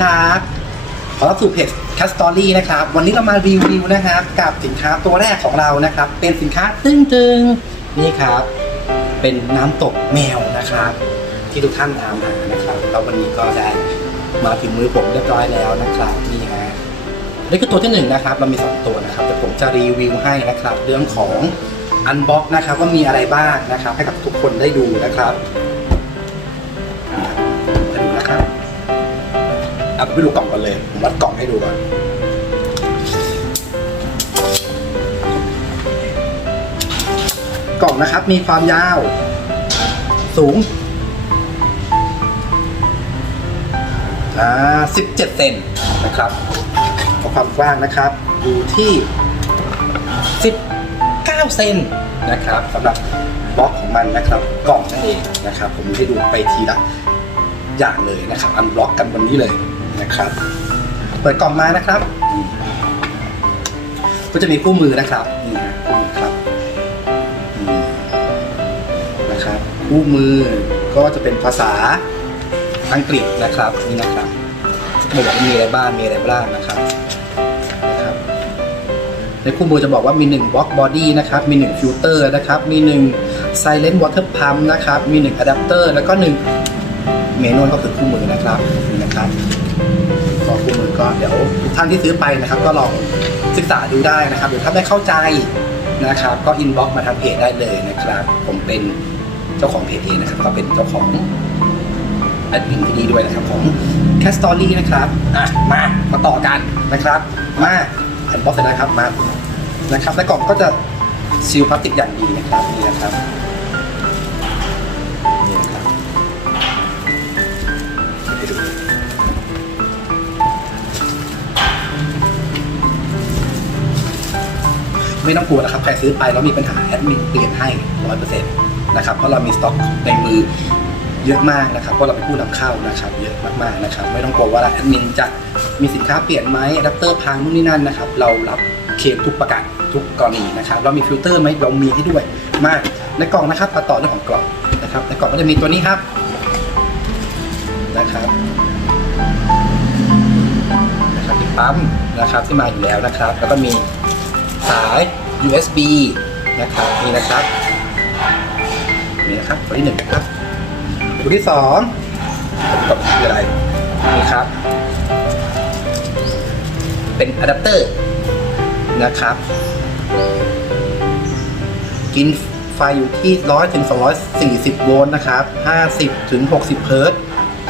ครับขอรับสู่เพจ Cat Story นะครับ วันนี้เรามารีวิวนะครับ กับสินค้าตัวแรกของเรานะครับ เป็นสินค้าตึงๆนี่ครับ เป็นน้ำตกแมวนะครับ ที่ทุกท่านตามหานะครับแล้ววันนี้ก็ได้มาถึงมือผมเรียบร้อยแล้วนะครับนี่ฮะนี่คือตัวที่หนึ่งนะครับ เรามีสองตัวนะครับแต่ผมจะรีวิวให้นะครับ เรื่องของอันบ็อกนะครับว่ามีอะไรบ้างนะครับ ให้กับทุกคนได้ดูนะครับ เอาไปดูกล่องกันเลยผมวัดกล่องให้ดูก่อนกล่องนะครับ มีความยาว สูงอ่า17 เซนนะครับความกว้างนะครับ อยู่ที่ 19 เซนนะครับสำหรับบล็อกของมันนะครับกล่องนั่นเองนะครับ ผมให้ดูไปทีละอย่างเลยนะครับ อันบล็อกกันวันนี้เลย นะครับ เปิดกล่องมานะครับก็จะมีคู่มือนะครับนี่ฮะคู่มือครับนะครับคู่มือก็จะเป็นภาษาอังกฤษนะครับนี่นะครับบอกว่ามีอะไรบ้างมีอะไรบ้างนะครับนะครับ ในคู่มือจะบอกว่ามี1บล็อกบอดี้นะครับ มี1ฟิลเตอร์นะครับ มี1 Silent Water Pump นะครับ มี1อะแดปเตอร์แล้วก็1เมนูก็คือคู่มือนะครับนี่นะครับ คู่มือก็เดี๋ยวทุกท่านที่ซื้อไปนะครับ ก็ลองศึกษาดูได้นะครับหรือถ้าไม่เข้าใจนะครับ ก็อินบ็อกมาทางเพจได้เลยนะครับ ผมเป็นเจ้าของเพจเองนะครับ ก็เป็นเจ้าของแอดมินที่นี่ด้วยนะครับของ Cat Story นะครับอะมามาต่อกันนะครับ มาอันบ็อกเสร็จแล้วครับมานะครับและกล่องก็จะซีลพลาสติกอย่างดีนะครับนี่นะครับนี่นะครับ ไม่ต้องกลัวนะครับใครซื้อไปแล้วมีปัญหาแอดมินเปลี่ยนให้ร้อยเปอร์เซ็นต์นะครับเพราะเรามีสต็อกในมือเยอะมากนะครับเพราะเราเป็นผู้นำเข้านะครับเยอะมากๆนะครับ ไม่ต้องกลัวว่าแอดมินจะมีสินค้าเปลี่ยนไหมอะแดปเตอร์พังนู่นนี่นั่นนะครับ เรารับเคลมทุกประกันทุกกรณีนะครับ เรามีฟิลเตอร์ไหมเรามีให้ด้วยมากในกล่องนะครับมาต่อเรื่องของกล่องนะครับในกล่องก็จะมีตัวนี้ครับนะครับนะครับปั๊มนะครับที่มาอยู่แล้วนะครับ แล้วก็มี สาย USB นะครับนี่นะครับนี่นะครับตัวที่หนึ่งนะครับตัวที่สองกับคืออะไรนี่ครับ เป็นอะแดปเตอร์นะครับ กินไฟอยู่ที่ 100ถึง240 โวลต์นะครับ 50ถึง60 เฮิร์ตซ์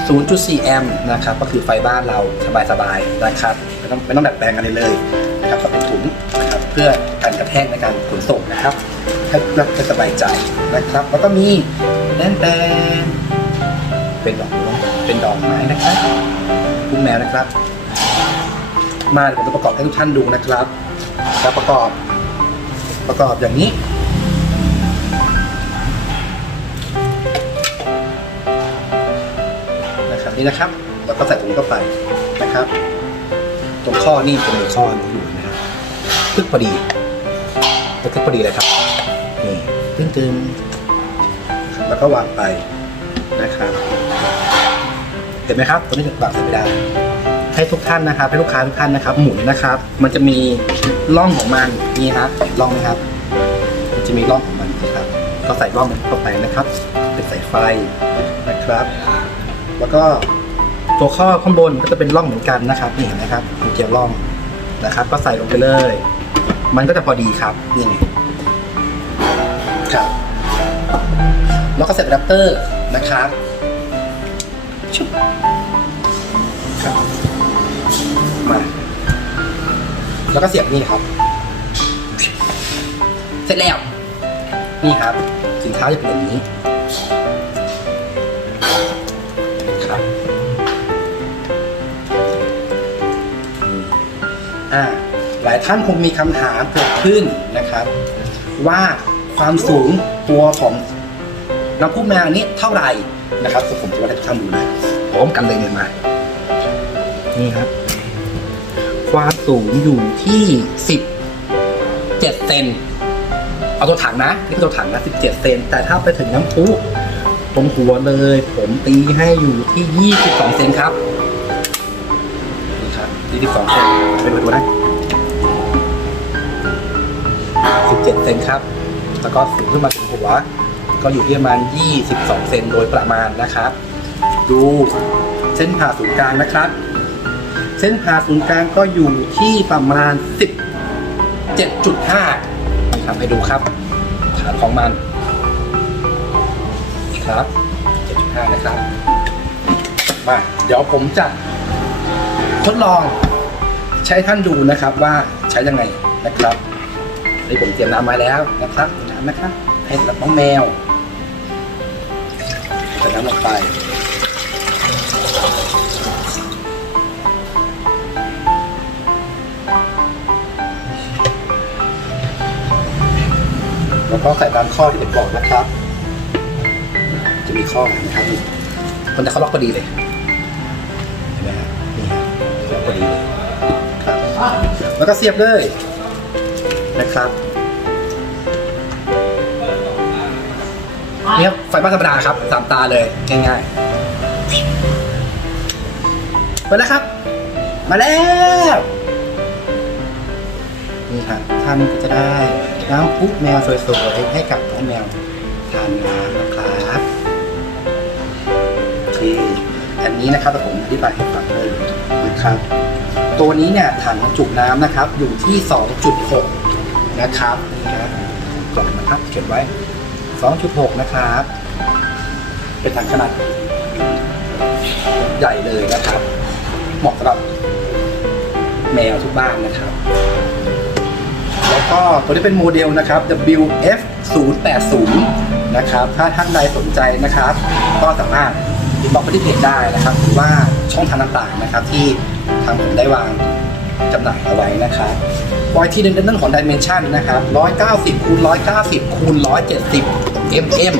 0.4 แอมป์นะครับ ก็คือไฟบ้านเราสบายๆนะครับ ไม่ต้องไม่ต้องดัดแปลงอะไรเลย เพื่อการกระแทกในการขนส่งนะครับให้รับให้สบายใจนะครับ แล้วก็มีแดนแดนเป็นดอกไม้เป็นดอกไม้นะครับพุ่มแมวนะครับ มาเดี๋ยวผมจะประกอบให้ทุกท่านดูนะครับแล้วประกอบประกอบอย่างนี้นะครับนี่นะครับ แล้วก็ใส่ตรงนี้เข้าไปนะครับ ตรงข้อนี่จะมีข้อนี้อยู่ นะครับตึกพอดีตึกพอดีเลยครับ นี่ตึ้งตึงๆแล้วก็วางไปนะครับ เห็นไหมครับตัวนี้วางใส่ไม่ได้ ให้ทุกท่านนะครับ ให้ลูกค้าทุกท่านนะครับ หมุนนะครับ มันจะมีร่องของมันนี่ครับร่องนะครับ มันจะมีร่องของมันนะครับ ก็ใส่ร่องมันเข้าไปนะครับ เป็นสายไฟนะครับ แล้วก็ตัวข้อข้างบนก็จะเป็นร่องเหมือนกันนะครับนี่เห็นไหมครับมีเกี่ยวร่องนะครับ ก็ใส่ลงไปเลย มันก็จะพอดีครับนี่ไงครับ แล้วก็เสร็จอะแดปเตอร์นะครับชุบครับมาแล้วก็เสียบนี่ครับ เสร็จแล้ว นี่ครับ สินค้าจะเป็นอย่างนี้ครับอ่า ลายท่านคงมีคำถามเกิดขึ้นนะครับ ว่าความสูงตัวของน้ำพุแมวนี้เท่าไหร่นะครับผมจะให้ทุกท่านดูเลยพร้อมกันเลยเนี่ยมา นี่ครับ ความสูงอยู่ที่สิบเจ็ดเซนเอาตัวถังนะนี่คือตัวถังนะสิบเจ็ดเซนแต่ถ้าไปถึงน้ำพุตรงหัวเลย ผมตีให้อยู่ที่ยี่สิบสองเซนครับ42เซนไปดูดูนะ 17 เซนครับ แล้วก็สูงขึ้นมาถึงหัว ก็อยู่ที่ประมาณ 22 เซนโดยประมาณนะครับ ดูเส้นผ่าศูนย์กลางนะครับ เส้นผ่าศูนย์กลางก็อยู่ที่ประมาณ 17.5นี่ครับให้ดูครับฐานของมันนี่ครับ 7.5 นะครับ มา เดี๋ยวผมจะทดลองใช้ท่านดูนะครับว่าใช้ยังไงนะครับ นี่ผมเตรียมน้ำไว้แล้วนะครับน้ำนะครับให้สำหรับน้องแมวใส่น้ำลงไปแล้วก็ใส่ตามข้อที่ผมบอกนะครับ จะมีข้อนะครับนี่มันจะเข้าล็อกพอดีเลยเห็นไหมฮะนี่ฮะล็อกพอดีเลยครับแล้วก็เสียบเลย นะครับนี่ครับไฟบ้านธรรมดาครับสามตาเลยง่ายๆไปแล้วครับ มาแล้วนี่ครับท่านก็จะได้น้ำพุแมวสวยๆให้กับน้องแมวทานน้ำนะครับโอเคอันนี้นะครับผมอธิบายให้ฟังเลยนะครับ ตัวนี้เนี่ยถังจุน้ำนะครับอยู่ที่ 2.6 นะครับนี่กล่องนะครับเขียนไว้ 2.6 นะครับ เป็นถังขนาดใหญ่เลยนะครับ เหมาะสำหรับแมวทุกบ้านนะครับ แล้วก็ตัวนี้เป็นโมเดลนะครับ WF 0 8 0นะครับ ถ้าท่านใดสนใจนะครับ ก็สามารถติดต่อไปที่เพจได้นะครับ หรือว่าช่องทางต่างๆนะครับ ที่ทางผมได้วางจำหน่ายเอาไว้นะครับ วอยที่เรื่องของดิเมนชันนะครับ190คูณ190คูณ170 mm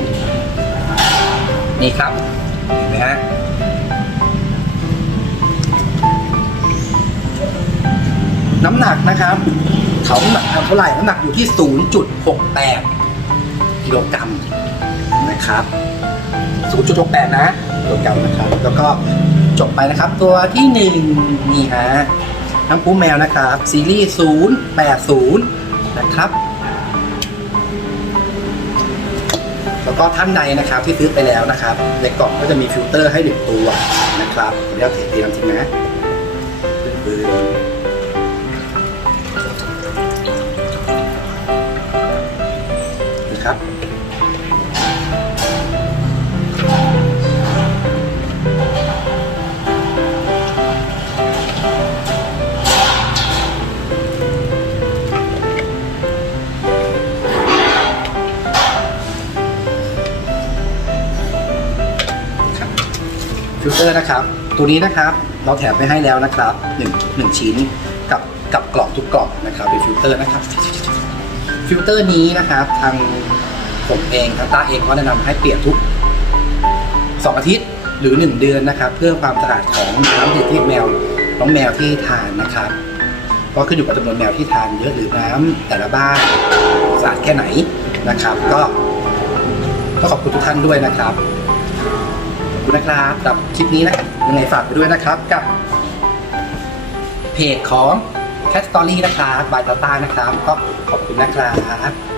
นี่ครับ เห็นไหมฮะน้ำหนักนะครับเขาน้ำหนักเท่าไหร่น้ำหนักอยู่ที่ 0.68กิโลกรัมนะครับ 0.68 นะกิโลกรัมนะครับ แล้วก็จบไปนะครับ ตัวที่หนึ่งนี่ฮะ น้ำพุแมวนะครับ ซีรีส์ 080 นะครับ แล้วก็ท่านใดนะครับที่ซื้อไปแล้วนะครับ ในกล่องก็จะมีฟิลเตอร์ให้หนึ่งตัวนะครับเดี๋ยวเทเทน้ำทิ้งนะปืนนะครับ ฟิลเตอร์นะครับ ตัวนี้นะครับเราแถมไปให้แล้วนะครับหนึ่งหนึ่งชิ้นกับกับกล่องทุกกล่องนะครับเป็นฟิลเตอร์นะครับฟิลเตอร์นี้นะครับทางผมเองทางต้าเองก็แนะนำให้เปลี่ยนทุก 2 อาทิตย์หรือ 1 เดือนนะครับ เพื่อความสะอาดของน้ำเด็กที่แมวน้องแมวที่ทานนะครับก็ขึ้นอยู่กับจำนวนแมวที่ทานเยอะหรือน้ำแต่ละบ้านสะอาดแค่ไหนนะครับ ก็ก็ขอบคุณทุกท่านด้วยนะครับ คุณนะครับกับคลิปนี้นะยังไงฝากไปด้วยนะครับกับเพจของแคสตอรี่นะครับบายตาต้านะครับ ก็ขอบคุณนะครับ